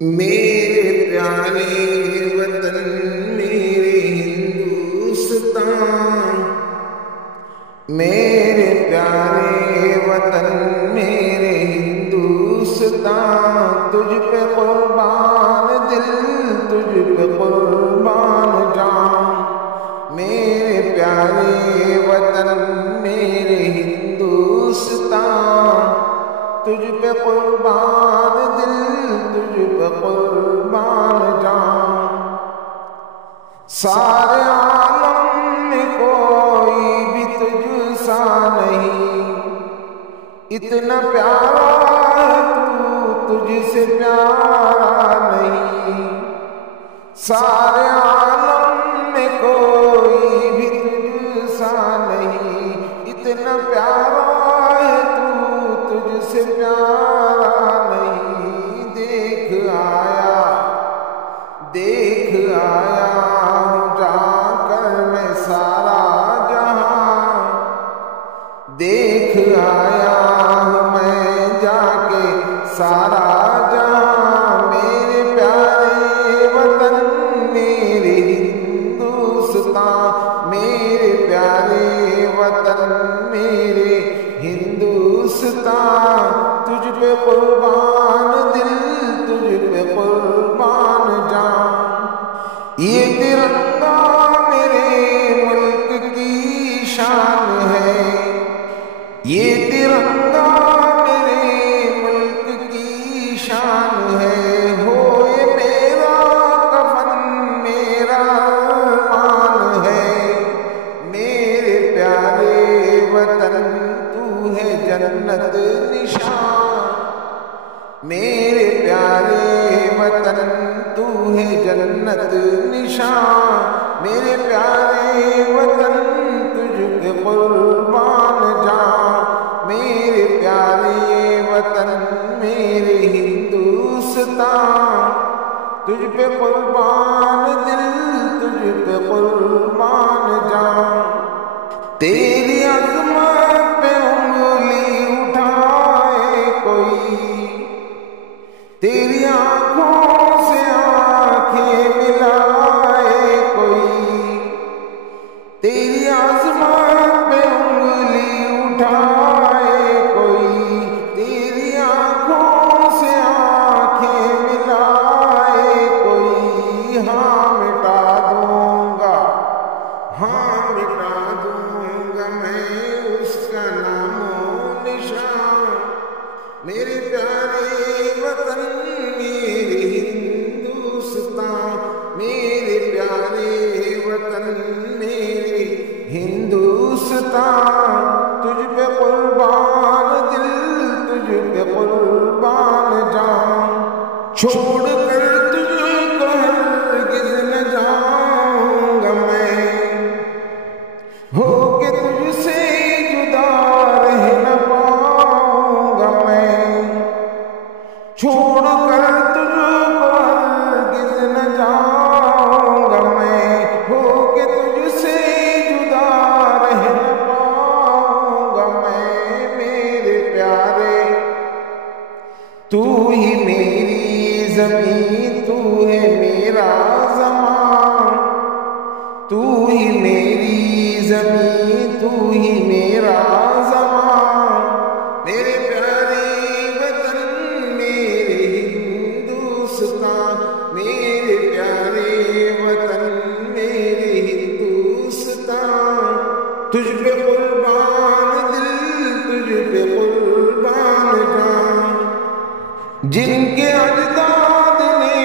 میرے پیارے وطن میرے ہندوستان، میرے پیارے وطن میرے ہندوستان، تجھ پہ قربان دل تجھ پہ قربان جان، میرے پیارے وطن میرے ہندوستان، تجھ پہ قربان دل تجھ پہ قربان جان، سارے عالم میں کوئی بھی تجھ سا نہیں، اتنا پیارا تو تجھ سے پیارا نہیں، سارے عالم میں کوئی بھی تجھ سا نہیں، اتنا پیارا ہے تو تجھ سے پیارا نہیں، دیکھ آیا جا کر میں سارا جہاں، دیکھ آیا میں جا کے سارا جہاں، میرے پیارے وطن میرے ہندوستان، میرے پیارے وطن میرے ہندوستان، تجھ پہ قربان دل تجھ پہ قربان جان، یہ ترنگا میرے ملک کی شان ہے، یہ ترنگا میرے ملک کی شان ہے، ہوئے میرا کفن میرا ارمان ہے، میرے پیارے وطن تو ہے جنت نشان، میرے پیارے وطن تو ہے جنت نشان، میرے پیارے وطن تجھ پہ قربان جان، میرے پیارے وطن میرے ہندوستان، تجھ پہ قربان دل تجھ پہ قربان جان، تیری عظمت پہ انگلی اٹھائے کوئی، تیری آنکھوں سے آنکھیں ملائے کوئی، تیری عظمت پہ انگلی اٹھائے کوئی، تیری آنکھوں سے آنکھیں ملائے کوئی، ہاں مٹا دوں گا میں اس کا نام و نشان، میرے پیارے وطن میرے ہندوستان، میرے پیارے وطن میرے ہندوستان، تجھ پہ قربان دل تجھ پہ قربان جان، چھوڑ کر تجھ کو ہرگز نہ جاؤں گا میں، ہو کے تجھ سے جدا رہ نہ پاؤں گا میں، چھوڑ کر تجھ کو ہرگز نہ جاؤں گا میں، ہو کے تجھ سے جدا رہ نہ پاؤں گا میں، میرے پیارے تو ہی میری زمین تو ہے میرا زمان، تو ہی میری زمین تو ہی میرا زمان، میرے پیارے وطن میرے ہندوستان، میرے پیارے وطن میرے ہندوستان، تجھ پہ قربان دل تجھ پہ قربان جان، جن کے اجداد نے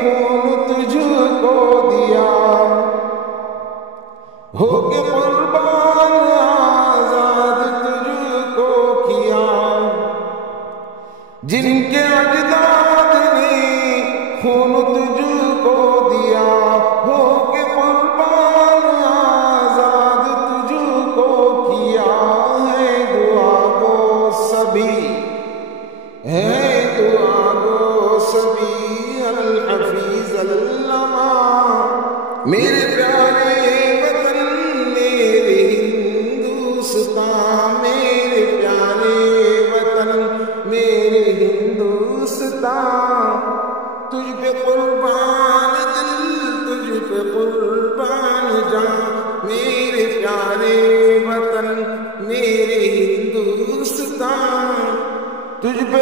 خون تجھ کو دیا، ہو کے قربان آزاد تجھ کو کیا، جن کے اجداد نے خون تجھ کو دیا، ہو کے قربان آزاد تجھ کو کیا، ہے دعا گو سبھی، ہے دعا گو سبھی الحفیظ علامہ، میرے پیارے وطن میرے ہندوستان، میرے پیارے وطن میرے ہندوستان، جاں میرے پیارے وطن میرے ہندوستان، تجھ پہ